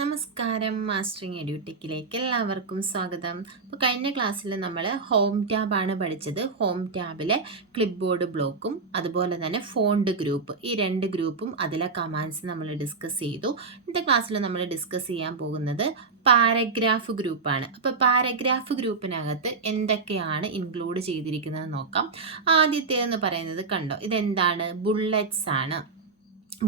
നമസ്കാരം, മാസ്റ്ററിങ് എഡ്യൂടെക്കിലേക്ക് എല്ലാവർക്കും സ്വാഗതം. അപ്പോൾ കഴിഞ്ഞ ക്ലാസ്സിൽ നമ്മൾ ഹോം ടാബാണ് പഠിച്ചത്. ഹോം ടാബിലെ ക്ലിപ്പ് ബോർഡ് ബ്ലോക്കും അതുപോലെ തന്നെ ഫോണ്ട് ഗ്രൂപ്പ്, ഈ രണ്ട് ഗ്രൂപ്പും അതിലെ കമാൻഡ്സ് നമ്മൾ ഡിസ്കസ് ചെയ്തു. ഇന്നത്തെ ക്ലാസ്സിൽ നമ്മൾ ഡിസ്കസ് ചെയ്യാൻ പോകുന്നത് പാരഗ്രാഫ് ഗ്രൂപ്പാണ്. അപ്പോൾ പാരഗ്രാഫ് ഗ്രൂപ്പിനകത്ത് എന്തൊക്കെയാണ് ഇൻക്ലൂഡ് ചെയ്തിരിക്കുന്നത് നോക്കാം. ആദ്യത്തേതെന്ന് പറയുന്നത് കണ്ടോ, ഇതെന്താണ്? ബുള്ളറ്റ്സ് ആണ്.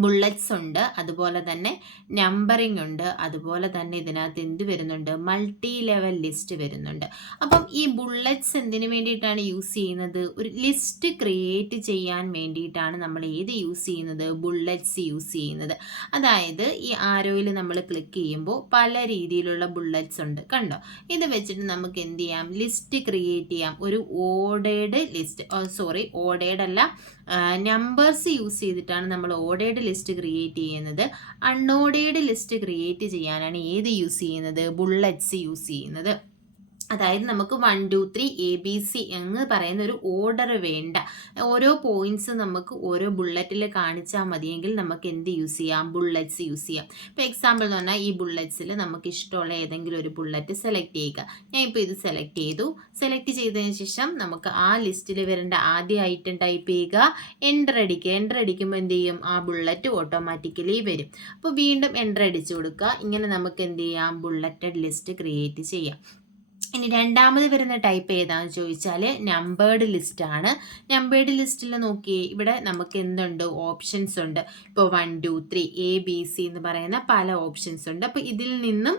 ബുള്ളറ്റ്സ് ഉണ്ട്, അതുപോലെ തന്നെ നമ്പറിംഗ് ഉണ്ട്, അതുപോലെ തന്നെ ഇതിനകത്ത് എന്ത് വരുന്നുണ്ട്? മൾട്ടി ലെവൽ ലിസ്റ്റ് വരുന്നുണ്ട്. അപ്പം ഈ ബുള്ളറ്റ്സ് എന്തിനു വേണ്ടിയിട്ടാണ് യൂസ് ചെയ്യുന്നത്? ഒരു ലിസ്റ്റ് ക്രിയേറ്റ് ചെയ്യാൻ വേണ്ടിയിട്ടാണ് നമ്മൾ ഏത് യൂസ് ചെയ്യുന്നത്? ബുള്ളറ്റ്സ് യൂസ് ചെയ്യുന്നത്. അതായത് ഈ ആരോയിൽ നമ്മൾ ക്ലിക്ക് ചെയ്യുമ്പോൾ പല രീതിയിലുള്ള ബുള്ളറ്റ്സ് ഉണ്ട്, കണ്ടോ? ഇത് വെച്ചിട്ട് നമുക്ക് എന്ത് ചെയ്യാം? ലിസ്റ്റ് ക്രിയേറ്റ് ചെയ്യാം. ഒരു ഓർഡേർഡ് ലിസ്റ്റ്, ഓർഡേർഡ് അല്ല, നമ്പേഴ്സ് യൂസ് ചെയ്തിട്ടാണ് നമ്മൾ ഓർഡേർഡ് ലിസ്റ്റ് ക്രിയേറ്റ് ചെയ്യുന്നത്. അൺഓർഡേർഡ് ലിസ്റ്റ് ക്രിയേറ്റ് ചെയ്യാനാണ് ഏത് യൂസ് ചെയ്യുന്നത്? ബുള്ളറ്റ്സ് യൂസ് ചെയ്യുന്നത്. അതായത് നമുക്ക് 1 2 3 ABC എന്ന് പറയുന്ന ഒരു ഓർഡർ വേണ്ട. ഓരോ പോയിന്റ്സ് നമുക്ക് ഓരോ ബുള്ളറ്റിൽ കാണിച്ചാൽ മതിയെങ്കിൽ നമുക്ക് എന്ത് യൂസ് ചെയ്യാം? ബുള്ളറ്റ്സ് യൂസ് ചെയ്യാം. ഇപ്പോൾ എക്സാമ്പിൾ എന്ന് പറഞ്ഞാൽ ഈ ബുള്ളറ്റ്സിൽ നമുക്ക് ഇഷ്ടമുള്ള ഏതെങ്കിലും ഒരു ബുള്ളറ്റ് സെലക്ട് ചെയ്യുക. ഞാൻ ഇപ്പോൾ ഇത് സെലക്ട് ചെയ്തു. സെലക്ട് ചെയ്തതിന് ശേഷം നമുക്ക് ആ ലിസ്റ്റിൽ വരേണ്ട ആദ്യ ഐറ്റം ടൈപ്പ് ചെയ്യുക, എൻ്റർ അടിക്കുക. എൻ്റർ അടിക്കുമ്പോൾ എന്ത് ചെയ്യും? ആ ബുള്ളറ്റ് ഓട്ടോമാറ്റിക്കലി വരും. അപ്പോൾ വീണ്ടും എൻ്റർ അടിച്ചു കൊടുക്കുക. ഇങ്ങനെ നമുക്ക് എന്ത് ചെയ്യാം? ബുള്ളറ്റഡ് ലിസ്റ്റ് ക്രിയേറ്റ് ചെയ്യാം. ഇനി രണ്ടാമത് വരുന്ന ടൈപ്പ് ഏതാണെന്ന് ചോദിച്ചാൽ നമ്പേർഡ് ലിസ്റ്റ് ആണ്. നമ്പേർഡ് ലിസ്റ്റിൽ നോക്കിയേ, ഇവിടെ നമുക്ക് എന്തുണ്ട്? ഓപ്ഷൻസ് ഉണ്ട്. ഇപ്പോൾ 1 2 3 ABC എന്ന് പറയുന്ന പല ഓപ്ഷൻസ് ഉണ്ട്. അപ്പോൾ ഇതിൽ നിന്നും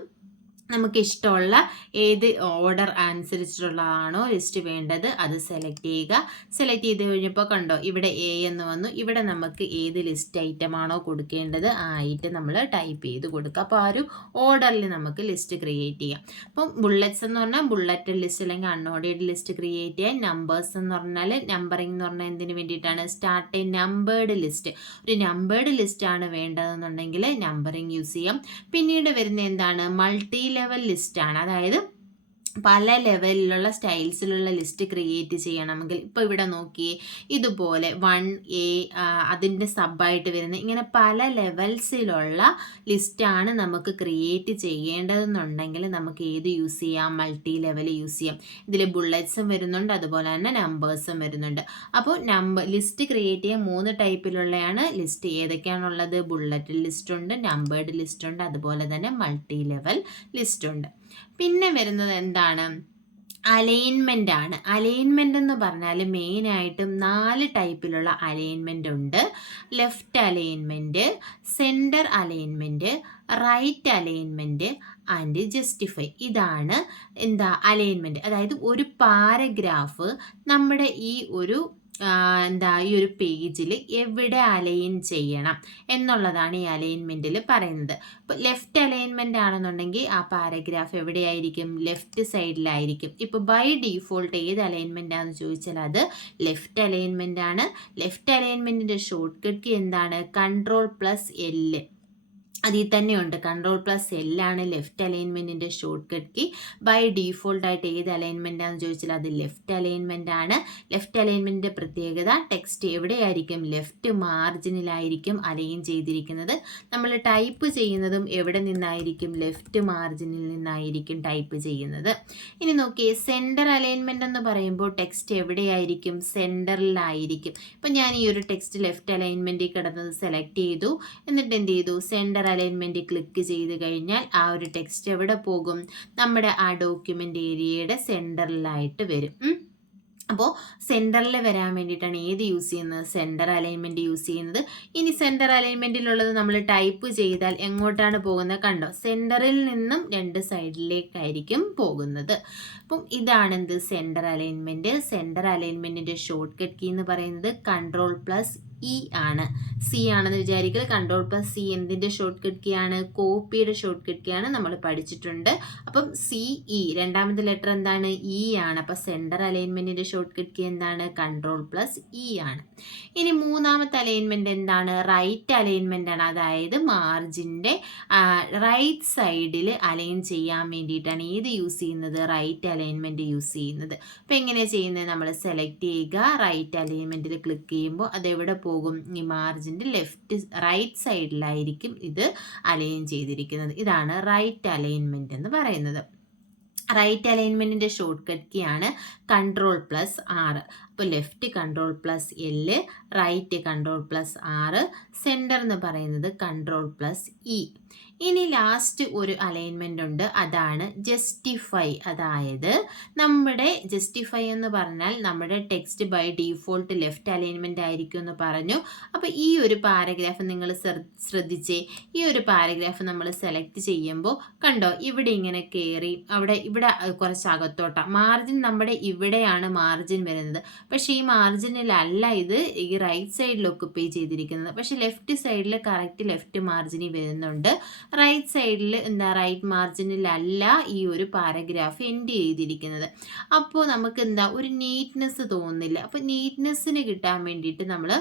നമുക്ക് ഇഷ്ടമുള്ള ഏത് ഓർഡർ അനുസരിച്ചിട്ടുള്ളതാണോ ലിസ്റ്റ് വേണ്ടത് അത് സെലക്ട് ചെയ്യുക. സെലക്ട് ചെയ്ത് കഴിഞ്ഞപ്പോൾ കണ്ടോ, ഇവിടെ എ എന്ന് വന്നു. ഇവിടെ നമുക്ക് ഏത് ലിസ്റ്റ് ഐറ്റം ആണോ കൊടുക്കേണ്ടത് ആ ഐറ്റം നമ്മൾ ടൈപ്പ് ചെയ്ത് കൊടുക്കുക. അപ്പോൾ ആ ഒരു ഓർഡറിൽ നമുക്ക് ലിസ്റ്റ് ക്രിയേറ്റ് ചെയ്യാം. അപ്പം ബുള്ളറ്റ്സ് എന്ന് പറഞ്ഞാൽ ബുള്ളറ്റ് ലിസ്റ്റ് അല്ലെങ്കിൽ അൺഓർഡേർഡ് ലിസ്റ്റ് ക്രിയേറ്റ് ചെയ്യാൻ. നമ്പേഴ്സ് എന്ന് പറഞ്ഞാൽ നമ്പറിംഗ് എന്ന് പറഞ്ഞാൽ എന്തിനു വേണ്ടിയിട്ടാണ്? Start A numbered list. ഒരു നമ്പേർഡ് ലിസ്റ്റ് ആണ് വേണ്ടതെന്നുണ്ടെങ്കിൽ നമ്പറിംഗ് യൂസ് ചെയ്യാം. പിന്നീട് വരുന്ന എന്താണ്? മൾട്ടി ലെവൽ ലിസ്റ്റ് ആണ്. അതായത് പല ലെവലിലുള്ള സ്റ്റൈൽസിലുള്ള ലിസ്റ്റ് ക്രിയേറ്റ് ചെയ്യണമെങ്കിൽ ഇപ്പോൾ ഇവിടെ നോക്കിയേ, ഇതുപോലെ 1A അതിൻ്റെ സബായിട്ട് വരുന്ന ഇങ്ങനെ പല ലെവൽസിലുള്ള ലിസ്റ്റാണ് നമുക്ക് ക്രിയേറ്റ് ചെയ്യേണ്ടതെന്നുണ്ടെങ്കിൽ നമുക്ക് ഏത് യൂസ് ചെയ്യാം? മൾട്ടി ലെവൽ യൂസ് ചെയ്യാം. ഇതിൽ ബുള്ളറ്റ്സും വരുന്നുണ്ട്, അതുപോലെ തന്നെ നമ്പേഴ്സും വരുന്നുണ്ട്. അപ്പോൾ ലിസ്റ്റ് ക്രിയേറ്റ് ചെയ്യാൻ 3 ടൈപ്പിലുള്ളതാണ് ലിസ്റ്റ്. ഏതൊക്കെയാണുള്ളത്? ബുള്ളറ്റ് ലിസ്റ്റ് ഉണ്ട്, നമ്പേർഡ് ലിസ്റ്റ് ഉണ്ട്, അതുപോലെ തന്നെ മൾട്ടി ലെവൽ ലിസ്റ്റ് ഉണ്ട്. പിന്നെ വരുന്നത് എന്താണ്? അലൈൻമെൻ്റ് ആണ്. അലൈൻമെൻ്റ് എന്ന് പറഞ്ഞാൽ മെയിനായിട്ടും 4 ടൈപ്പിലുള്ള അലൈൻമെൻ്റ് ഉണ്ട്. Left alignment, centre alignment, right alignment and justify. ഇതാണ് എന്താ? അലൈൻമെൻറ്റ്. അതായത് ഒരു പാരഗ്രാഫ് നമ്മുടെ ഈ ഒരു ഈ ഒരു പേജിൽ എവിടെ അലൈൻ ചെയ്യണം എന്നുള്ളതാണ് ഈ അലൈൻമെൻറ്റിൽ പറയുന്നത്. ഇപ്പോൾ ലെഫ്റ്റ് അലൈൻമെൻ്റ് ആണെന്നുണ്ടെങ്കിൽ ആ പാരഗ്രാഫ് എവിടെയായിരിക്കും? ലെഫ്റ്റ് സൈഡിലായിരിക്കും. ഇപ്പോൾ ബൈ ഡീഫോൾട്ട് ഏത് അലൈൻമെൻ്റ് ആണെന്ന് ചോദിച്ചാൽ അത് ലെഫ്റ്റ് അലൈൻമെൻ്റ് ആണ്. ലെഫ്റ്റ് അലൈൻമെൻറ്റിൻ്റെ ഷോർട്ട് കട്ട് കീ എന്താണ്? Ctrl+L. അതിൽ തന്നെയുണ്ട്. Ctrl+L ആണ് ലെഫ്റ്റ് അലൈൻമെൻറ്റിൻ്റെ ഷോർട്ട് കട്ട് കീ. ബൈ ഡീഫോൾട്ടായിട്ട് ഏത് അലൈൻമെൻ്റ് ആണെന്ന് ചോദിച്ചാൽ അത് ലെഫ്റ്റ് അലൈൻമെൻ്റ് ആണ്. ലെഫ്റ്റ് അലൈൻമെൻറ്റിൻ്റെ പ്രത്യേകത, ടെക്സ്റ്റ് എവിടെയായിരിക്കും? ലെഫ്റ്റ് മാർജിനിലായിരിക്കും അലൈൻ ചെയ്തിരിക്കുന്നത്. നമ്മൾ ടൈപ്പ് ചെയ്യുന്നതും എവിടെ നിന്നായിരിക്കും? ലെഫ്റ്റ് മാർജിനിൽ നിന്നായിരിക്കും ടൈപ്പ് ചെയ്യുന്നത്. ഇനി നോക്കിയേ, സെൻറ്റർ അലൈൻമെൻറ്റ് എന്ന് പറയുമ്പോൾ ടെക്സ്റ്റ് എവിടെയായിരിക്കും? സെൻറ്ററിലായിരിക്കും. ഇപ്പം ഞാൻ ഈ ഒരു ടെക്സ്റ്റ് ലെഫ്റ്റ് അലൈൻമെൻറ്റിൽ കിടന്നത് സെലക്ട് ചെയ്തു. എന്നിട്ട് എന്ത് ചെയ്തു? സെൻറ്റർ അലൈൻമെൻറ്റ് ക്ലിക്ക് ചെയ്ത് കഴിഞ്ഞാൽ ആ ഒരു ടെക്സ്റ്റ് എവിടെ പോകും? നമ്മുടെ ആ ഡോക്യുമെൻ്റ് ഏരിയയുടെ സെൻറ്ററിലായിട്ട് വരും. അപ്പോൾ സെൻറ്ററിൽ വരാൻ വേണ്ടിയിട്ടാണ് ഏത് യൂസ് ചെയ്യുന്നത്? സെൻറ്റർ അലൈൻമെൻറ്റ് യൂസ് ചെയ്യുന്നത്. ഇനി സെൻറ്റർ അലൈൻമെൻറ്റിലുള്ളത് നമ്മൾ ടൈപ്പ് ചെയ്താൽ എങ്ങോട്ടാണ് പോകുന്നത്? കണ്ടോ, സെൻറ്ററിൽ നിന്നും 2 സൈഡിലേക്കായിരിക്കും പോകുന്നത്. അപ്പം ഇതാണ് എന്ത്? Centre alignment. സെൻറ്റർ അലൈൻമെൻറ്റിൻ്റെ ഷോർട്ട് കട്ട് കീ എന്ന് പറയുന്നത് Ctrl+E ആണ്. സി ആണെന്ന് വിചാരിക്കുക. Ctrl+C എന്തിൻ്റെ ഷോർട്ട് കട്ട് കീ ആണ്? കോപ്പിയുടെ ഷോർട്ട് കട്ട് കീ ആണ്, നമ്മൾ പഠിച്ചിട്ടുണ്ട്. അപ്പം CE രണ്ടാമത്തെ ലെറ്റർ എന്താണ്? E ആണ്. അപ്പം സെൻറ്റർ അലൈൻമെൻറ്റിൻ്റെ ഷോർട്ട് കട്ട് കീ എന്താണ്? Ctrl+E ആണ്. ഇനി മൂന്നാമത്തെ അലൈൻമെൻറ്റ് എന്താണ്? റൈറ്റ് അലൈൻമെൻ്റ് ആണ്. അതായത് മാർജിൻ്റെ റൈറ്റ് സൈഡിൽ അലൈൻ ചെയ്യാൻ വേണ്ടിയിട്ടാണ് ഏത് യൂസ് ചെയ്യുന്നത്? റൈറ്റ് അലൈൻമെൻറ്റ് യൂസ് ചെയ്യുന്നത്. അപ്പോൾ എങ്ങനെയാണ് ചെയ്യുന്നത്? നമ്മൾ സെലക്ട് ചെയ്യുക, റൈറ്റ് അലൈൻമെൻറ്റിൽ ക്ലിക്ക് ചെയ്യുമ്പോൾ അതെവിടെ പോകും? ഈ മാർജിൻ്റെ റൈറ്റ് സൈഡിലായിരിക്കും ഇത് അലൈൻ ചെയ്തിരിക്കുന്നത്. ഇതാണ് റൈറ്റ് അലൈൻമെൻറ്റ് എന്ന് പറയുന്നത്. റൈറ്റ് അലൈൻമെൻറ്റിൻ്റെ ഷോർട്ട് കട്ട് കീ ആണ് Ctrl+R. അപ്പോൾ left Ctrl+L, right Ctrl+R, centre എന്ന് പറയുന്നത് Ctrl+E. ഇനി ലാസ്റ്റ് ഒരു അലൈൻമെൻ്റ് ഉണ്ട്, അതാണ് ജസ്റ്റിഫൈ. അതായത് നമ്മുടെ ജസ്റ്റിഫൈ എന്ന് പറഞ്ഞാൽ നമ്മുടെ text by default left alignment ആയിരിക്കും എന്ന് പറഞ്ഞു. അപ്പോൾ ഈ ഒരു പാരഗ്രാഫ് നിങ്ങൾ ശ്രദ്ധിച്ചേ. ഈ ഒരു പാരഗ്രാഫ് നമ്മൾ സെലക്ട് ചെയ്യുമ്പോൾ കണ്ടോ, ഇവിടെ ഇങ്ങനെ കയറി ഇവിടെ കുറച്ച് അകത്തോട്ടാണ് മാർജിൻ. നമ്മുടെ ഇവിടെയാണ് മാർജിൻ വരുന്നത്. പക്ഷേ ഈ മാർജിനിലല്ല ഇത് ഈ റൈറ്റ് സൈഡിൽ ഒക്കുപ്പൈ ചെയ്തിരിക്കുന്നത്. പക്ഷേ ലെഫ്റ്റ് സൈഡിൽ കറക്റ്റ് ലെഫ്റ്റ് മാർജിനിൽ വരുന്നുണ്ട്. റൈറ്റ് സൈഡിൽ റൈറ്റ് മാർജിനിലല്ല ഈ ഒരു പാരഗ്രാഫ് എൻഡ് ചെയ്തിരിക്കുന്നത്. അപ്പോൾ നമുക്ക് ഒരു നീറ്റ്നെസ് തോന്നുന്നില്ല. അപ്പോൾ നീറ്റ്നെസ്സിന് കിട്ടാൻ വേണ്ടിയിട്ട് നമ്മൾ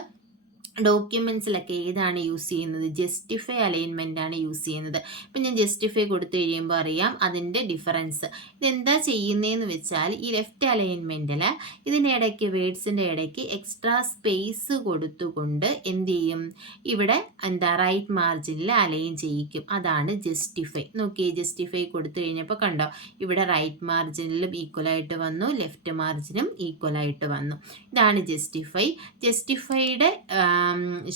ഡോക്യുമെൻറ്റ്സിലൊക്കെ ഏതാണ് യൂസ് ചെയ്യുന്നത്? ജസ്റ്റിഫൈ അലൈൻമെൻ്റ് ആണ് യൂസ് ചെയ്യുന്നത്. ഇപ്പം ഞാൻ ജസ്റ്റിഫൈ കൊടുത്തു കഴിയുമ്പോൾ അറിയാം അതിൻ്റെ ഡിഫറൻസ്. ഇതെന്താ ചെയ്യുന്നതെന്ന് വെച്ചാൽ ഈ ലെഫ്റ്റ് അലൈൻമെൻറ്റിൽ ഇതിനിടയ്ക്ക് വേർഡ്സിൻ്റെ ഇടയ്ക്ക് എക്സ്ട്രാ സ്പേസ് കൊടുത്തുകൊണ്ട് എന്ത് ചെയ്യും? ഇവിടെ റൈറ്റ് മാർജിനിൽ അലൈൻ ചെയ്യിക്കും. അതാണ് ജസ്റ്റിഫൈ. നോക്കിയേ, ജസ്റ്റിഫൈ കൊടുത്തു കഴിഞ്ഞപ്പോൾ കണ്ടോ, ഇവിടെ റൈറ്റ് മാർജിനിലും ഈക്വലായിട്ട് വന്നു, ലെഫ്റ്റ് മാർജിനും ഈക്വലായിട്ട് വന്നു. ഇതാണ് ജസ്റ്റിഫൈ. ജസ്റ്റിഫൈയുടെ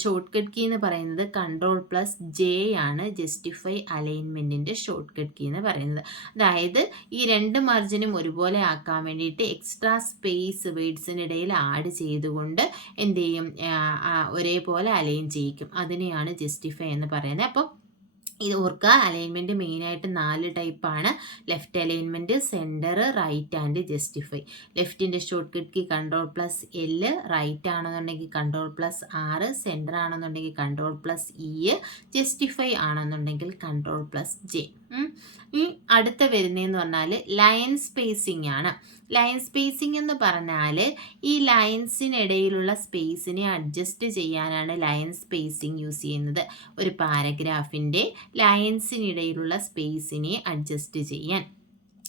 ഷോർട്ട് കട്ട് കീ എന്ന് പറയുന്നത് Ctrl+J ആണ്. ജസ്റ്റിഫൈ അലൈൻമെൻറ്റിൻ്റെ ഷോർട്ട് കട്ട് കീ എന്ന് പറയുന്നത്. അതായത് ഈ രണ്ട് മാർജിനും ഒരുപോലെ ആക്കാൻ വേണ്ടിയിട്ട് എക്സ്ട്രാ സ്പേസ് വേർഡ്സിനിടയിൽ ആഡ് ചെയ്തുകൊണ്ട് എന്ത് ചെയ്യും? ഒരേപോലെ അലൈൻ ചെയ്യിക്കും. അതിനെയാണ് ജസ്റ്റിഫൈ എന്ന് പറയുന്നത്. അപ്പം ഇത് ഓർക്കുക, അലൈൻമെൻറ്റ് മെയിനായിട്ട് 4 ടൈപ്പാണ്. Left alignment, centre, right and justify. ലെഫ്റ്റിൻ്റെ shortcut key Ctrl+L, right ആണെന്നുണ്ടെങ്കിൽ Ctrl+R, സെൻറ്റർ ആണെന്നുണ്ടെങ്കിൽ Ctrl+E, ജസ്റ്റിഫൈ ആണെന്നുണ്ടെങ്കിൽ Ctrl+J. ഈ അടുത്ത വരുന്നതെന്ന് പറഞ്ഞാൽ ലൈൻ സ്പേസിംഗ് ആണ്. ലൈൻ സ്പേസിംഗ് എന്ന് പറഞ്ഞാൽ ഈ ലൈൻസിനിടയിലുള്ള സ്പേസിനെ അഡ്ജസ്റ്റ് ചെയ്യാനാണ് ലൈൻ സ്പേസിംഗ് യൂസ് ചെയ്യുന്നത്. ഒരു പാരഗ്രാഫിൻ്റെ ലൈൻസിനിടയിലുള്ള സ്പേസിനെ അഡ്ജസ്റ്റ് ചെയ്യാൻ.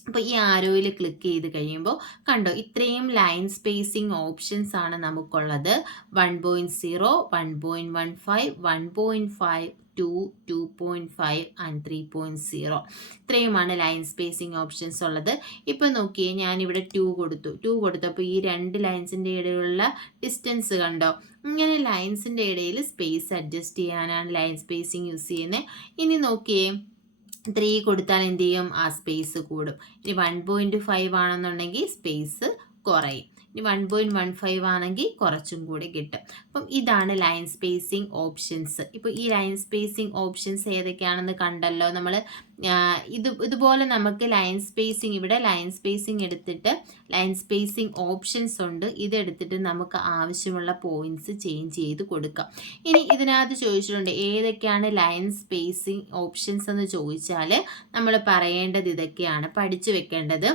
അപ്പോൾ ഈ ആരോയിൽ ക്ലിക്ക് ചെയ്ത് കഴിയുമ്പോൾ കണ്ടോ, ഇത്രയും ലൈൻ സ്പേസിംഗ് ഓപ്ഷൻസ് ആണ് നമുക്കുള്ളത്. 1.0, 1.15, 1.5, 2, 2.5 ആൻഡ് 3.0. ഇത്രയുമാണ് ലൈൻ സ്പേസിംഗ് ഓപ്ഷൻസ് ഉള്ളത്. ഇപ്പോൾ നോക്കിയേ, ഞാനിവിടെ 2 കൊടുത്തപ്പോൾ ഈ രണ്ട് ലൈൻസിൻ്റെ ഇടയിലുള്ള ഡിസ്റ്റൻസ് കണ്ടോ. ഇങ്ങനെ ലൈൻസിൻ്റെ ഇടയിൽ സ്പേസ് അഡ്ജസ്റ്റ് ചെയ്യാനാണ് ലൈൻ സ്പേസിംഗ് യൂസ് ചെയ്യുന്നത്. ഇനി നോക്കിയേ, 3 കൊടുത്താൽ എന്ത് ചെയ്യും? ആ സ്പേസ് കൂടും. ഇനി 1.5 ആണെന്നുണ്ടെങ്കിൽ സ്പേസ് കുറയും. ഇനി 1.15 ആണെങ്കിൽ കുറച്ചും കൂടി കിട്ടും. അപ്പം ഇതാണ് ലൈൻ സ്പേസിംഗ് ഓപ്ഷൻസ്. ഇപ്പോൾ ഈ ലൈൻ സ്പേസിംഗ് ഓപ്ഷൻസ് ഏതൊക്കെയാണെന്ന് കണ്ടല്ലോ നമ്മൾ. ഇതുപോലെ നമുക്ക് ലൈൻ സ്പേസിംഗ്, ഇവിടെ ലൈൻ സ്പേസിംഗ് എടുത്തിട്ട് ലൈൻ സ്പേസിംഗ് ഓപ്ഷൻസ് ഉണ്ട്. ഇതെടുത്തിട്ട് നമുക്ക് ആവശ്യമുള്ള പോയിന്റ്സ് ചേഞ്ച് ചെയ്ത് കൊടുക്കാം. ഇനി ഇതിനകത്ത് ചോദിച്ചിട്ടുണ്ട് ഏതൊക്കെയാണ് ലൈൻ സ്പേസിംഗ് ഓപ്ഷൻസ് എന്ന് ചോദിച്ചാൽ നമ്മൾ പറയേണ്ടത് ഇതൊക്കെയാണ്, പഠിച്ചു വെക്കേണ്ടത്.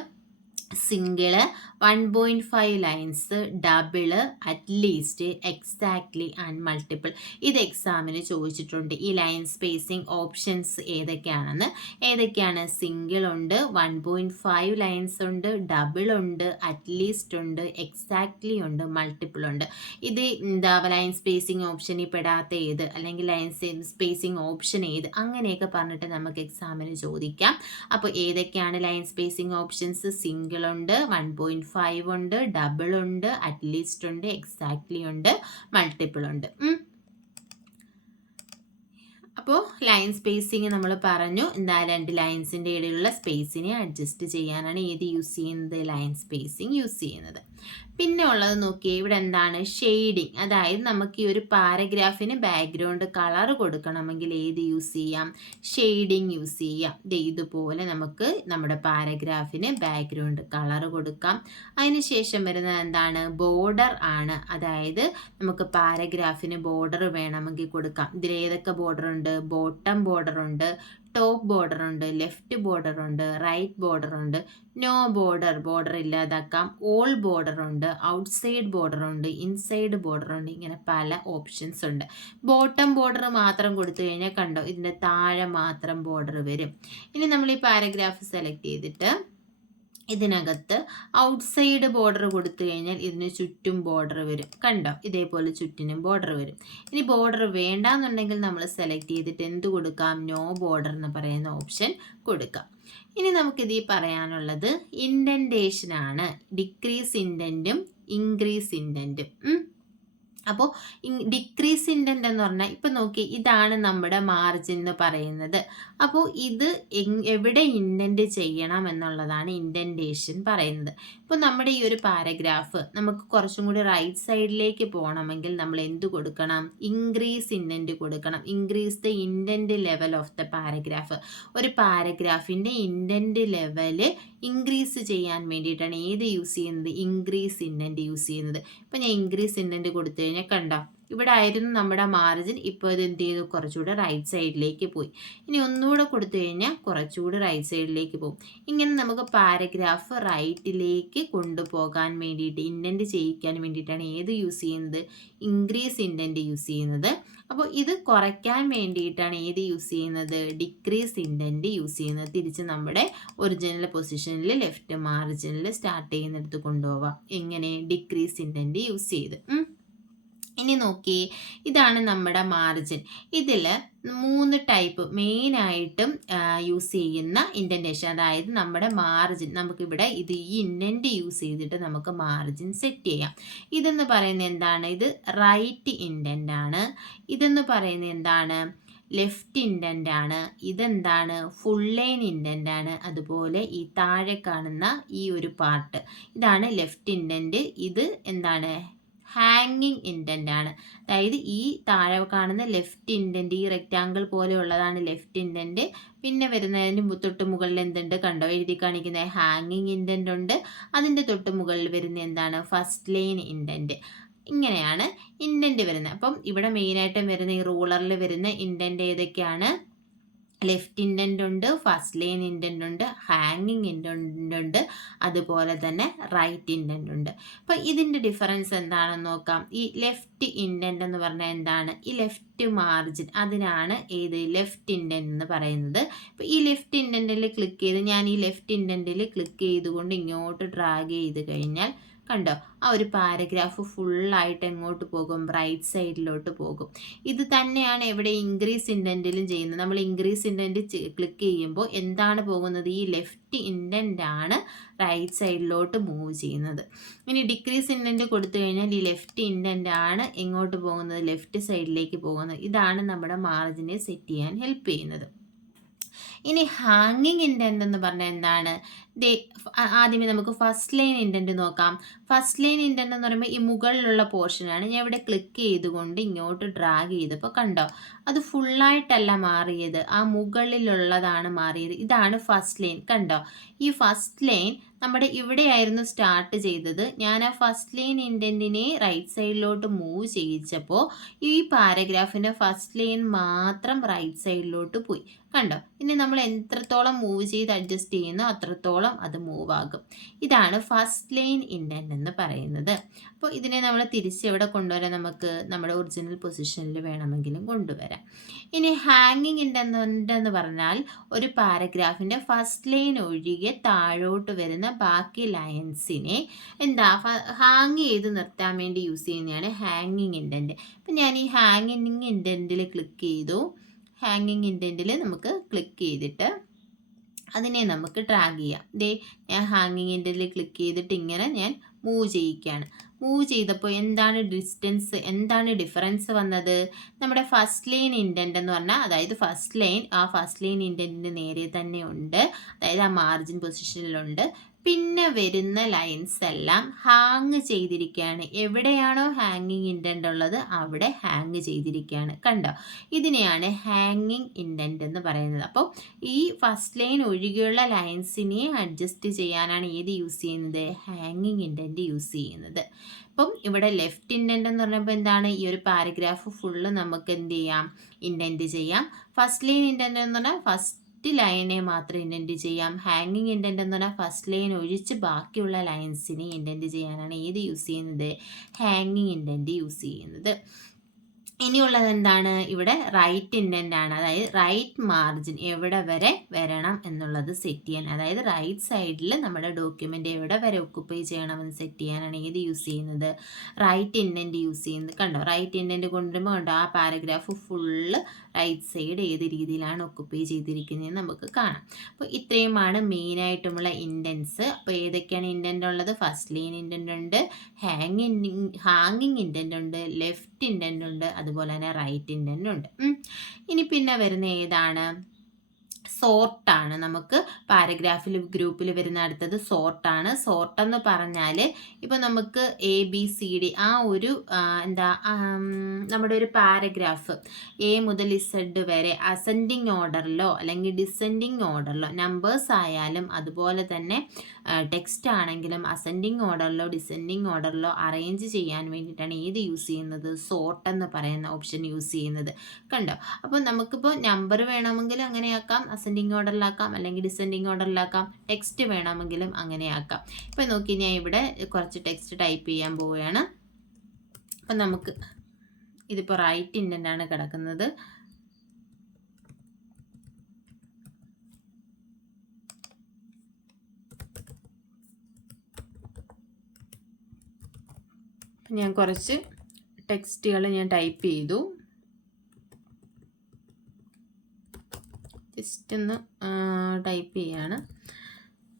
Single, 1.5 lines, double, at least, exactly and multiple. ഇത് എക്സാമിന് ചോദിച്ചിട്ടുണ്ട്. ഈ ലൈൻ സ്പേസിംഗ് ഓപ്ഷൻസ് ഏതൊക്കെയാണ്? സിംഗിൾ ഉണ്ട്, 1.5 ലൈൻസ് ഉണ്ട്, ഡബിൾ ഉണ്ട്, അറ്റ്ലീസ്റ്റ് ഉണ്ട്, എക്സാക്ട്ലി ഉണ്ട്, മൾട്ടിപ്പിൾ ഉണ്ട്. ഇത് ലൈൻ സ്പേസിംഗ് ഓപ്ഷനിൽ പെടാത്ത ഏത്, അല്ലെങ്കിൽ ലൈൻ സ്പേസിംഗ് ഓപ്ഷൻ ഏത്, അങ്ങനെയൊക്കെ പറഞ്ഞിട്ട് നമുക്ക് എക്സാമിന് ചോദിക്കാം. അപ്പോൾ ഏതൊക്കെയാണ് ലൈൻ സ്പേസിംഗ് ഓപ്ഷൻസ്? സിംഗിൾ ഉണ്ട്, 1.5 ഉണ്ട്, ഡബിൾ ഉണ്ട്, അറ്റ്ലീസ്റ്റ് ഉണ്ട്, എക്സാക്ട്ലി ഉണ്ട്, മൾട്ടിപ്പിൾ ഉണ്ട്. അപ്പോൾ ലൈൻ സ്പേസിങ് നമ്മൾ പറഞ്ഞു, രണ്ട് ലൈൻസിൻ്റെ ഇടയിലുള്ള സ്പേസിനെ അഡ്ജസ്റ്റ് ചെയ്യാനാണ് ഏത് യൂസ് ചെയ്യുന്നത്? ലൈൻ സ്പേസിങ് യൂസ് ചെയ്യുന്നത്. പിന്നെ ഉള്ളത് നോക്കിയേ, ഇവിടെ എന്താണ്? ഷെയ്ഡിങ്. അതായത് നമുക്ക് ഈ ഒരു പാരഗ്രാഫിന് ബാക്ക്ഗ്രൗണ്ട് കളർ കൊടുക്കണമെങ്കിൽ ഏത് യൂസ് ചെയ്യാം? ഷെയ്ഡിങ് യൂസ് ചെയ്യാം. ഇതുപോലെ നമുക്ക് നമ്മുടെ പാരഗ്രാഫിന് ബാക്ക്ഗ്രൗണ്ട് കളർ കൊടുക്കാം. അതിനുശേഷം വരുന്നത് എന്താണ്? ബോർഡർ ആണ്. അതായത് നമുക്ക് പാരഗ്രാഫിന് ബോർഡർ വേണമെങ്കിൽ കൊടുക്കാം. ഇതിൽ ഏതൊക്കെ ബോർഡർ ഉണ്ട്? ബോട്ടം ബോർഡർ ഉണ്ട്, ടോപ്പ് ബോർഡർ ഉണ്ട്, ലെഫ്റ്റ് ബോർഡർ ഉണ്ട്, റൈറ്റ് ബോർഡർ ഉണ്ട്, നോ ബോർഡർ ഇല്ലാതാക്കാം, ഓൾ ബോർഡർ ഉണ്ട്, ഔട്ട്സൈഡ് ബോർഡർ ഉണ്ട്, ഇൻസൈഡ് ബോർഡർ ഉണ്ട്. ഇങ്ങനെ പല ഓപ്ഷൻസ് ഉണ്ട്. ബോട്ടം ബോർഡർ മാത്രം കൊടുത്തു കഴിഞ്ഞാൽ കണ്ടോ, ഇതിൻ്റെ താഴെ മാത്രം ബോർഡർ വരും. ഇനി നമ്മൾ ഈ പാരഗ്രാഫ് സെലക്ട് ചെയ്തിട്ട് ഇതിനകത്ത് ഔട്ട്സൈഡ് ബോർഡർ കൊടുത്തു കഴിഞ്ഞാൽ ഇതിന് ചുറ്റും ബോർഡർ വരും. കണ്ടോ, ഇതേപോലെ ചുറ്റിനും ബോർഡർ വരും. ഇനി ബോർഡർ വേണ്ടാന്നുണ്ടെങ്കിൽ നമ്മൾ സെലക്ട് ചെയ്തിട്ട് എന്ത് കൊടുക്കാം, നോ ബോർഡർ എന്ന് പറയുന്ന ഓപ്ഷൻ കൊടുക്കാം. ഇനി നമുക്കിത് പറയാനുള്ളത് ഇൻഡൻറ്റേഷൻ ആണ്. ഡിക്രീസ് ഇൻഡൻറ്റും ഇൻക്രീസ് ഇൻഡൻറ്റും. അപ്പോൾ ഡിക്രീസ് ഇൻഡൻ്റ് എന്ന് പറഞ്ഞാൽ ഇപ്പം നോക്കി, ഇതാണ് നമ്മുടെ മാർജിൻ എന്ന് പറയുന്നത്. അപ്പോൾ ഇത് എവിടെ ഇൻഡൻറ്റ് ചെയ്യണം എന്നുള്ളതാണ് ഇൻഡൻറ്റേഷൻ പറയുന്നത്. ഇപ്പോൾ നമ്മുടെ ഈ ഒരു പാരഗ്രാഫ് നമുക്ക് കുറച്ചും കൂടി റൈറ്റ് സൈഡിലേക്ക് പോകണമെങ്കിൽ നമ്മൾ എന്ത് കൊടുക്കണം, ഇൻക്രീസ് ഇൻഡൻറ്റ് കൊടുക്കണം. Increase the indent level of the paragraph. ഒരു പാരഗ്രാഫിൻ്റെ ഇൻഡൻറ്റ് ലെവല് ഇൻക്രീസ് ചെയ്യാൻ വേണ്ടിയിട്ടാണ് ഏത് യൂസ് ചെയ്യുന്നത്, ഇൻക്രീസ് ഇൻഡൻറ്റ് യൂസ് ചെയ്യുന്നത്. ഇപ്പോൾ ഞാൻ ഇൻക്രീസ് ഇൻഡൻറ്റ് കൊടുത്തു കഴിഞ്ഞാൽ കണ്ടോ, ഇവിടെ ആയിരുന്നു നമ്മുടെ മാർജിൻ. ഇപ്പോൾ ഇത് എന്ത് ചെയ്തു, കുറച്ചുകൂടെ റൈറ്റ് സൈഡിലേക്ക് പോയി. ഇനി ഒന്നുകൂടെ കൊടുത്തു കഴിഞ്ഞാൽ കുറച്ചുകൂടി റൈറ്റ് സൈഡിലേക്ക് പോകും. ഇങ്ങനെ നമുക്ക് പാരഗ്രാഫ് റൈറ്റിലേക്ക് കൊണ്ടുപോകാൻ വേണ്ടിയിട്ട്, ഇൻഡൻറ്റ് ചെയ്യിക്കാൻ വേണ്ടിയിട്ടാണ് ഏത് യൂസ് ചെയ്യുന്നത്, ഇൻക്രീസ് ഇൻഡൻറ്റ് യൂസ് ചെയ്യുന്നത്. അപ്പോൾ ഇത് കുറയ്ക്കാൻ വേണ്ടിയിട്ടാണ് ഏത് യൂസ് ചെയ്യുന്നത്, ഡിക്രീസ് ഇൻഡൻറ്റ് യൂസ് ചെയ്യുന്നത്. തിരിച്ച് നമ്മുടെ ഒറിജിനൽ പൊസിഷനിൽ ലെഫ്റ്റ് മാർജിനിൽ സ്റ്റാർട്ട് ചെയ്യുന്നിടത്ത് കൊണ്ടുപോവാം. എങ്ങനെ, ഡിക്രീസ് ഇൻഡൻറ്റ് യൂസ് ചെയ്ത്. ഇനി നോക്കി, ഇതാണ് നമ്മുടെ മാർജിൻ. ഇതിൽ 3 ടൈപ്പ് മെയിനായിട്ടും യൂസ് ചെയ്യുന്ന ഇൻഡൻറ്റേഷൻ. അതായത് നമ്മുടെ മാർജിൻ, നമുക്കിവിടെ ഇത് ഈ ഇൻഡൻറ്റ് യൂസ് ചെയ്തിട്ട് നമുക്ക് മാർജിൻ സെറ്റ് ചെയ്യാം. ഇതെന്ന് പറയുന്നത് എന്താണ്, ഇത് റൈറ്റ് ഇൻഡൻ്റ് ആണ്. ഇതെന്ന് പറയുന്നത് എന്താണ്, ലെഫ്റ്റ് ഇൻഡൻ്റ് ആണ്. ഇതെന്താണ്, ഫുൾ ലൈൻ ഇൻഡൻ്റ് ആണ്. അതുപോലെ ഈ താഴെ കാണുന്ന ഈ ഒരു പാർട്ട്, ഇതാണ് ലെഫ്റ്റ് ഇൻഡൻ്റ്. ഇത് എന്താണ്, ഹാങ്ങിങ് ഇൻഡൻ്റ് ആണ്. അതായത് ഈ താഴെ കാണുന്ന ലെഫ്റ്റ് ഇൻഡൻ്റ്, ഈ റെക്റ്റാങ്കിൾ പോലെയുള്ളതാണ് ലെഫ്റ്റ് ഇൻഡൻ്റ്. പിന്നെ വരുന്നതിന് തൊട്ട് മുകളിൽ എന്തുണ്ട്, കണ്ടോ, എഴുതി കാണിക്കുന്നത് ഹാങ്ങിങ് ഇൻഡൻ്റ് ഉണ്ട്. അതിൻ്റെ തൊട്ട് മുകളിൽ വരുന്ന എന്താണ്, ഫസ്റ്റ് ലൈൻ ഇൻഡൻ്റ്. ഇങ്ങനെയാണ് ഇൻഡൻ്റ് വരുന്നത്. അപ്പം ഇവിടെ മെയിനായിട്ടും വരുന്ന ഈ റൂളറിൽ വരുന്ന ഇൻഡൻ്റ് ഏതൊക്കെയാണ്, ലെഫ്റ്റ് ഇൻഡൻ്റ് ഉണ്ട്, ഫസ്റ്റ് ലൈൻ ഇൻഡൻ്റ് ഉണ്ട്, ഹാങ്ങിങ് ഇൻഡൻ്റ് ഉണ്ട്, അതുപോലെ തന്നെ റൈറ്റ് ഇൻഡൻ്റ് ഉണ്ട്. അപ്പോൾ ഇതിൻ്റെ ഡിഫറൻസ് എന്താണെന്ന് നോക്കാം. ഈ ലെഫ്റ്റ് ഇൻഡൻ്റ് എന്ന് പറഞ്ഞാൽ എന്താണ്, ഈ ലെഫ്റ്റ് മാർജിൻ, അതിനാണ് ഏത് ലെഫ്റ്റ് ഇൻഡൻ്റ് എന്ന് പറയുന്നത്. അപ്പോൾ ഈ ലെഫ്റ്റ് ഇൻഡൻറ്റിൽ ക്ലിക്ക് ചെയ്ത്, ഞാൻ ഈ ലെഫ്റ്റ് ഇൻഡൻറ്റിൽ ക്ലിക്ക് ചെയ്തുകൊണ്ട് ഇങ്ങോട്ട് ഡ്രാഗ് ചെയ്ത് കഴിഞ്ഞാൽ കണ്ടോ, ആ ഒരു പാരഗ്രാഫ് ഫുള്ളായിട്ട് എങ്ങോട്ട് പോകും, റൈറ്റ് സൈഡിലോട്ട് പോകും. ഇത് തന്നെയാണ് ഇവിടെ ഇൻക്രീസ് ഇൻഡൻറ്റിലും ചെയ്യുന്നത്. നമ്മൾ ഇൻക്രീസ് ഇൻഡൻറ്റ് ക്ലിക്ക് ചെയ്യുമ്പോൾ എന്താണ് പോകുന്നത്, ഈ ലെഫ്റ്റ് ഇൻഡൻ്റ് ആണ് റൈറ്റ് സൈഡിലോട്ട് മൂവ് ചെയ്യുന്നത്. ഇനി ഡിക്രീസ് ഇൻഡൻറ്റ് കൊടുത്തു കഴിഞ്ഞാൽ ഈ ലെഫ്റ്റ് ഇൻഡൻ്റ് ആണ് എങ്ങോട്ട് പോകുന്നത്, ലെഫ്റ്റ് സൈഡിലേക്ക് പോകുന്നത്. ഇതാണ് നമ്മുടെ മാർജിനെ സെറ്റ് ചെയ്യാൻ ഹെൽപ്പ് ചെയ്യുന്നത്. ഇനി ഹാങ്ങിങ് ഇൻഡൻ്റ് എന്ന് പറഞ്ഞാൽ എന്താണ്, ആദ്യമേ നമുക്ക് ഫസ്റ്റ് ലൈൻ ഇൻഡൻ്റ് നോക്കാം. ഫസ്റ്റ് ലൈൻ ഇൻഡൻ്റ് എന്ന് പറയുമ്പോൾ ഈ മുകളിലുള്ള പോർഷനാണ്. ഞാൻ ഇവിടെ ക്ലിക്ക് ചെയ്തുകൊണ്ട് ഇങ്ങോട്ട് ഡ്രാഗ് ചെയ്തപ്പോൾ കണ്ടോ, അത് ഫുള്ളായിട്ടല്ല മാറിയത്, ആ മുകളിലുള്ളതാണ് മാറിയത്. ഇതാണ് ഫസ്റ്റ് ലൈൻ. കണ്ടോ, ഈ ഫസ്റ്റ് ലൈൻ നമ്മുടെ ഇവിടെയായിരുന്നു സ്റ്റാർട്ട് ചെയ്തത്. ഞാൻ ആ ഫസ്റ്റ് ലൈൻ ഇൻഡൻറ്റിനെ റൈറ്റ് സൈഡിലോട്ട് മൂവ് ചെയ്യിച്ചപ്പോൾ ഈ പാരഗ്രാഫിൻ്റെ ഫസ്റ്റ് ലൈൻ മാത്രം റൈറ്റ് സൈഡിലോട്ട് പോയി. കണ്ടോ, ഇനി നമ്മൾ എത്രത്തോളം മൂവ് ചെയ്ത് അഡ്ജസ്റ്റ് ചെയ്യുന്നോ അത്രത്തോളം അത് മൂവ് ആകും. ഇതാണ് ഫസ്റ്റ് ലൈൻ ഇൻഡൻറ്റ് എന്ന് പറയുന്നത്. അപ്പോൾ ഇതിനെ നമ്മൾ തിരിച്ച് എവിടെ കൊണ്ടുവരാം, നമുക്ക് നമ്മുടെ ഒറിജിനൽ പൊസിഷനിൽ വേണമെങ്കിലും കൊണ്ടുവരാം. ഇനി ഹാങ്ങിങ് ഇൻഡൻറ്റ് എന്ന് പറഞ്ഞാൽ ഒരു പാരഗ്രാഫിൻ്റെ ഫസ്റ്റ് ലൈൻ ഒഴികെ താഴോട്ട് വരുന്ന ബാക്കി ലൈൻസിനെ ഹാങ് ചെയ്ത് നിർത്താൻ വേണ്ടി യൂസ് ചെയ്യുന്നതാണ് ഹാങ്ങിങ് ഇൻഡൻറ്റ്. അപ്പം ഞാൻ ഈ ഹാങ്ങിങ് ഇൻഡൻറ്റിൽ ക്ലിക്ക് ചെയ്തു. ഹാങ്ങിങ് ഇൻഡൻറ്റിൽ നമുക്ക് ക്ലിക്ക് ചെയ്തിട്ട് അതിനെ നമുക്ക് ഡ്രാഗ് ചെയ്യാം. ഞാൻ ഹാങ്ങിങ് ഇൻഡൻറ്റിൽ ക്ലിക്ക് ചെയ്തിട്ട് ഇങ്ങനെ ഞാൻ മൂവ് ചെയ്യിക്കുകയാണ്. മൂവ് ചെയ്തപ്പോൾ എന്താണ് ഡിസ്റ്റൻസ്, എന്താണ് ഡിഫറൻസ് വന്നത്, നമ്മുടെ ഫസ്റ്റ് ലൈൻ ഇൻഡൻറ്റ് എന്ന് പറഞ്ഞാൽ, അതായത് ഫസ്റ്റ് ലൈൻ ആ ഫസ്റ്റ് ലൈൻ ഇൻഡൻറ്റിൻ്റെ നേരെ തന്നെ ഉണ്ട്, അതായത് ആ മാർജിൻ പൊസിഷനിലുണ്ട്. പിന്നെ വരുന്ന ലൈൻസ് എല്ലാം ഹാങ് ചെയ്തിരിക്കുകയാണ്. എവിടെയാണോ ഹാങ്ങിങ് ഇൻഡൻറ്റ് ഉള്ളത് അവിടെ ഹാങ് ചെയ്തിരിക്കുകയാണ്. കണ്ടോ, ഇതിനെയാണ് ഹാങ്ങിങ് ഇൻഡൻറ്റ് എന്ന് പറയുന്നത്. അപ്പോൾ ഈ ഫസ്റ്റ് ലൈൻ ഒഴികെയുള്ള ലൈൻസിനെ അഡ്ജസ്റ്റ് ചെയ്യാനാണ് ഏത് യൂസ് ചെയ്യുന്നത്, ഹാങ്ങിങ് ഇൻഡൻറ്റ് യൂസ് ചെയ്യുന്നത്. അപ്പം ഇവിടെ ലെഫ്റ്റ് ഇൻഡൻറ്റ് എന്ന് പറയുമ്പോൾ എന്താണ്, ഈ ഒരു പാരഗ്രാഫ് ഫുള്ള് നമുക്ക് എന്ത് ചെയ്യാം, ഇൻഡൻറ്റ് ചെയ്യാം. ഫസ്റ്റ് ലൈൻ ഇൻഡൻറ്റ് എന്ന് പറഞ്ഞാൽ ഫസ്റ്റ് ലൈനെ മാത്രം ഇൻഡൻറ്റ് ചെയ്യാം. ഹാങ്ങിങ് ഇൻഡൻറ്റ് എന്ന് പറഞ്ഞാൽ ഫസ്റ്റ് ലൈൻ ഒഴിച്ച് ബാക്കിയുള്ള ലൈൻസിനെ ഇൻഡൻറ്റ് ചെയ്യാനാണ് ഏത് യൂസ് ചെയ്യുന്നത്, ഹാങ്ങിങ് ഇൻഡൻറ്റ് യൂസ് ചെയ്യുന്നത്. ഇനിയുള്ളത് എന്താണ്? ഇവിടെ റൈറ്റ് ഇൻഡൻ്റ് ആണ്. അതായത് റൈറ്റ് മാർജിൻ എവിടെ വരെ വരണം എന്നുള്ളത് സെറ്റ് ചെയ്യാൻ. അതായത് റൈറ്റ് സൈഡിൽ നമ്മുടെ ഡോക്യുമെൻ്റ് എവിടെ വരെ ഒക്കുപ്പൈ ചെയ്യണമെന്ന് സെറ്റ് ചെയ്യാനാണ് ഏത് യൂസ് ചെയ്യുന്നത്? റൈറ്റ് ഇൻഡൻ്റ് യൂസ് ചെയ്യുന്നത്. കണ്ടോ, റൈറ്റ് ഇൻഡൻ്റ് കൊണ്ടുവരുമ്പോൾ കണ്ടോ ആ പാരഗ്രാഫ് ഫുള്ള് റൈറ്റ് സൈഡ് ഏത് രീതിയിലാണ് ഒക്കുപ്പൈ ചെയ്തിരിക്കുന്നതെന്ന് നമുക്ക് കാണാം. അപ്പോൾ ഇത്രയുമാണ് മെയിനായിട്ടുമുള്ള ഇൻഡൻസ്. അപ്പോൾ ഏതൊക്കെയാണ് ഇൻഡൻ്റ് ഉള്ളത്? ഫസ്റ്റ് ലൈൻ ഇൻഡൻ്റ് ഉണ്ട്, ഹാങ്ങിങ് ഇൻഡൻ്റ് ഉണ്ട്, ലെഫ്റ്റ് ഇൻഡൻ്റ് ഉണ്ട്, അതുപോലെ തന്നെ റൈറ്റ് ഇൻഡൻ്റ് ഉണ്ട്. ഇനി പിന്നെ വരുന്ന ഏതാണ്? സോർട്ടാണ്. നമുക്ക് പാരഗ്രാഫിൽ ഗ്രൂപ്പിൽ വരുന്ന അടുത്തത് സോർട്ടാണ്. സോർട്ട് എന്ന് പറഞ്ഞാൽ ഇപ്പോൾ നമുക്ക് ABCD ആ ഒരു നമ്മുടെ ഒരു പാരഗ്രാഫ് A മുതൽ Z വരെ അസെൻഡിങ് ഓർഡറിലോ അല്ലെങ്കിൽ ഡിസെൻഡിങ് ഓർഡറിലോ, നമ്പേഴ്സ് ആയാലും അതുപോലെ തന്നെ ടെക്സ്റ്റ് ആണെങ്കിലും അസെൻഡിങ് ഓർഡറിലോ ഡിസെൻഡിങ് ഓർഡറിലോ അറേഞ്ച് ചെയ്യാൻ വേണ്ടിയിട്ടാണ് ഏത് യൂസ് ചെയ്യുന്നത്? സോർട്ട് എന്ന് പറയുന്ന ഓപ്ഷൻ യൂസ് ചെയ്യുന്നത്. കണ്ടോ, അപ്പോൾ നമുക്കിപ്പോൾ നമ്പർ വേണമെങ്കിൽ അങ്ങനെയാക്കാം, അസെൻഡിങ് ഓർഡറിലാക്കാം, അല്ലെങ്കിൽ ഡിസെൻഡിങ് ഓർഡറിലാക്കാം. ടെക്സ്റ്റ് വേണമെങ്കിലും അങ്ങനെയാക്കാം. ഇപ്പോൾ നോക്കി, ഞാൻ ഇവിടെ കുറച്ച് ടെക്സ്റ്റ് ടൈപ്പ് ചെയ്യാൻ പോവുകയാണ്. അപ്പം നമുക്ക് ഇതിപ്പോൾ റൈറ്റ് ഇൻഡൻ്റ് ആണ് കിടക്കുന്നത്. ഞാൻ കുറച്ച് ടെക്സ്റ്റുകൾ ഞാൻ ടൈപ്പ് ചെയ്തു. ജസ്റ്റ് ഒന്ന് ടൈപ്പ് ചെയ്യാണ്.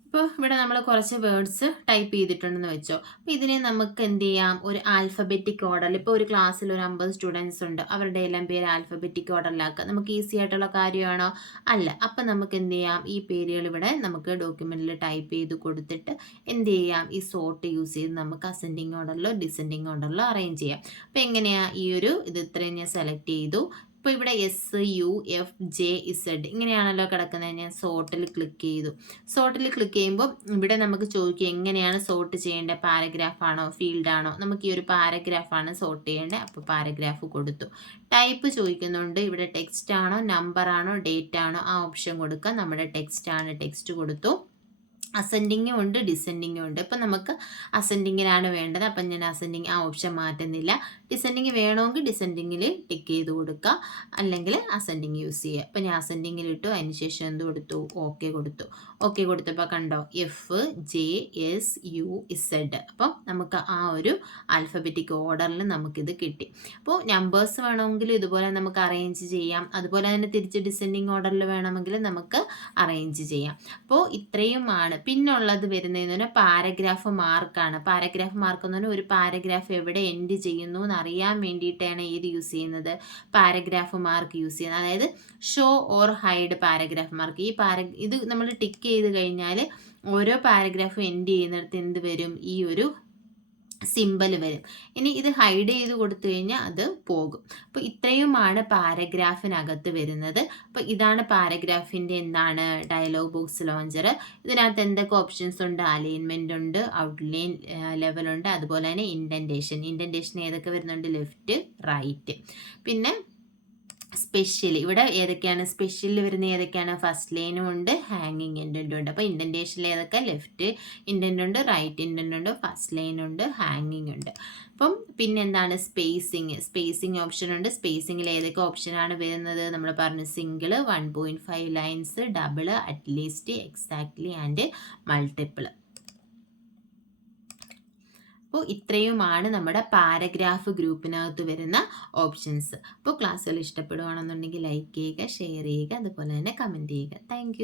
ഇപ്പോൾ ഇവിടെ നമ്മൾ കുറച്ച് വേർഡ്സ് ടൈപ്പ് ചെയ്തിട്ടുണ്ടെന്ന് വെച്ചോ. അപ്പോൾ ഇതിനെ നമുക്ക് എന്ത് ചെയ്യാം? ഒരു ആൽഫബറ്റിക് ഓർഡറിൽ, ഇപ്പോൾ ഒരു ക്ലാസ്സിൽ ഒരു 50 സ്റ്റുഡൻസ് ഉണ്ട്, അവരുടെ എല്ലാം പേര് ആൽഫബറ്റിക് ഓർഡറിലാക്കുക. നമുക്ക് ഈസി ആയിട്ടുള്ള കാര്യമാണോ? അല്ല. അപ്പം നമുക്ക് എന്ത് ചെയ്യാം? ഈ പേരുകൾ ഇവിടെ നമുക്ക് ഡോക്യുമെൻറ്റിൽ ടൈപ്പ് ചെയ്ത് കൊടുത്തിട്ട് എന്ത് ചെയ്യാം? ഈ സോർട്ട് യൂസ് ചെയ്ത് നമുക്ക് അസെൻഡിങ് ഓർഡറിലോ ഡിസെൻഡിങ് ഓർഡറിലോ അറേഞ്ച് ചെയ്യാം. അപ്പോൾ എങ്ങനെയാണ് ഈ ഒരു ഇത്രയും ഞാൻ സെലക്ട് ചെയ്തു. ഇപ്പോൾ ഇവിടെ SUFJZ ഇങ്ങനെയാണല്ലോ കിടക്കുന്നത്. ഞാൻ സോർട്ടിൽ ക്ലിക്ക് ചെയ്തു. സോർട്ടിൽ ക്ലിക്ക് ചെയ്യുമ്പോൾ ഇവിടെ നമുക്ക് ചോദിക്കുക എങ്ങനെയാണ് സോർട്ട് ചെയ്യേണ്ടത്? പാരഗ്രാഫാണോ ഫീൽഡാണോ? നമുക്ക് ഈ ഒരു പാരഗ്രാഫാണ് സോർട്ട് ചെയ്യേണ്ടത്. അപ്പോൾ പാരഗ്രാഫ് കൊടുത്തു. ടൈപ്പ് ചോദിക്കുന്നുണ്ട്. ഇവിടെ ടെക്സ്റ്റ് ആണോ നമ്പർ ആണോ ഡേറ്റ് ആണോ? ആ ഓപ്ഷൻ കൊടുക്കുക. നമ്മുടെ ടെക്സ്റ്റ് ആണ്, ടെക്സ്റ്റ് കൊടുത്തു. അസെൻഡിങ്ങും ഉണ്ട് ഡിസെൻഡിങ്ങും ഉണ്ട്. ഇപ്പം നമുക്ക് അസെൻഡിങ്ങിലാണ് വേണ്ടത്. അപ്പം ഞാൻ അസെൻഡിങ് ആ ഓപ്ഷൻ മാറ്റുന്നില്ല. ഡിസെൻഡിങ് വേണമെങ്കിൽ ഡിസെൻഡിങ്ങിൽ ടിക്ക് ചെയ്ത് കൊടുക്കുക, അല്ലെങ്കിൽ അസെൻഡിങ് യൂസ് ചെയ്യുക. അപ്പം ഞാൻ അസെൻഡിങ്ങിൽ ഇട്ടു. അതിന് ശേഷം എന്ത് കൊടുത്തു? ഓക്കെ കൊടുത്തു. ഓക്കെ കൊടുത്തപ്പോൾ കണ്ടോ FJSUZ. അപ്പം നമുക്ക് ആ ഒരു ആൽഫബറ്റിക് ഓർഡറിൽ നമുക്കിത് കിട്ടി. അപ്പോൾ നമ്പേഴ്സ് വേണമെങ്കിൽ ഇതുപോലെ നമുക്ക് അറേഞ്ച് ചെയ്യാം. അതുപോലെ തന്നെ തിരിച്ച് ഡിസെൻഡിങ് ഓർഡറിൽ വേണമെങ്കിൽ നമുക്ക് അറേഞ്ച് ചെയ്യാം. അപ്പോൾ ഇത്രയുമാണ്. പിന്നുള്ളത് വരുന്നതെന്ന് പറഞ്ഞാൽ പാരഗ്രാഫ് മാർക്കാണ്. പാരഗ്രാഫ് മാർക്ക് എന്ന് പറഞ്ഞാൽ ഒരു പാരഗ്രാഫ് എവിടെ എൻഡ് ചെയ്യുന്നു എന്നറിയാൻ വേണ്ടിയിട്ടാണ് ഏത് യൂസ് ചെയ്യുന്നത്? പാരഗ്രാഫ് മാർക്ക് യൂസ് ചെയ്യുന്നത്. അതായത് show or hide paragraph mark. ഇത് നമ്മൾ ടിക്ക് ചെയ്ത് കഴിഞ്ഞാൽ ഓരോ പാരഗ്രാഫും എൻഡ് ചെയ്യുന്നിടത്ത് എന്ത് വരും? ഈ ഒരു സിമ്പൽ വരും. ഇനി ഇത് ഹൈഡ് ചെയ്ത് കൊടുത്തു കഴിഞ്ഞാൽ അത് പോകും. അപ്പോൾ ഇത്രയുമാണ് പാരഗ്രാഫിനകത്ത് വരുന്നത്. അപ്പോൾ ഇതാണ് പാരഗ്രാഫിൻ്റെ എന്താണ് ഡയലോഗ് ബോക്സ് ലോഞ്ചർ. ഇതിനകത്ത് എന്തൊക്കെ ഓപ്ഷൻസ് ഉണ്ട്? അലൈൻമെൻ്റ് ഉണ്ട്, ഔട്ട്ലൈൻ ലെവലുണ്ട്, അതുപോലെ തന്നെ ഇൻഡൻറ്റേഷൻ ഏതൊക്കെ വരുന്നുണ്ട്? Left right. പിന്നെ സ്പെഷ്യൽ ഇവിടെ ഏതൊക്കെയാണ്? സ്പെഷ്യലിൽ വരുന്ന ഏതൊക്കെയാണ്? ഫസ്റ്റ് ലൈനും ഉണ്ട്, ഹാങ്ങിങ് ഇൻഡൻറ്റും ഉണ്ട്. അപ്പോൾ ഇൻഡൻറ്റേഷനിൽ ഏതൊക്കെ? ലെഫ്റ്റ് ഇൻഡൻ്റ് ഉണ്ട്, റൈറ്റ് ഇൻഡൻ്റ് ഉണ്ട്, ഫസ്റ്റ് ലൈൻ ഉണ്ട്, ഹാങ്ങിങ് ഉണ്ട്. അപ്പം പിന്നെന്താണ്? സ്പേസിങ് ഓപ്ഷൻ ഉണ്ട്. സ്പേസിങ്ങിൽ ഏതൊക്കെ ഓപ്ഷനാണ് വരുന്നത്? നമ്മൾ പറഞ്ഞു single, 1.5 lines, double, at least, exactly and multiple. അപ്പോൾ ഇത്രയുമാണ് നമ്മുടെ പാരഗ്രാഫ് ഗ്രൂപ്പിനകത്ത് വരുന്ന ഓപ്ഷൻസ്. അപ്പോൾ ക്ലാസ്സുകൾ ഇഷ്ടപ്പെടുകയാണെന്നുണ്ടെങ്കിൽ ലൈക്ക് ചെയ്യുക, ഷെയർ ചെയ്യുക, അതുപോലെ തന്നെ കമൻറ്റ് ചെയ്യുക. താങ്ക്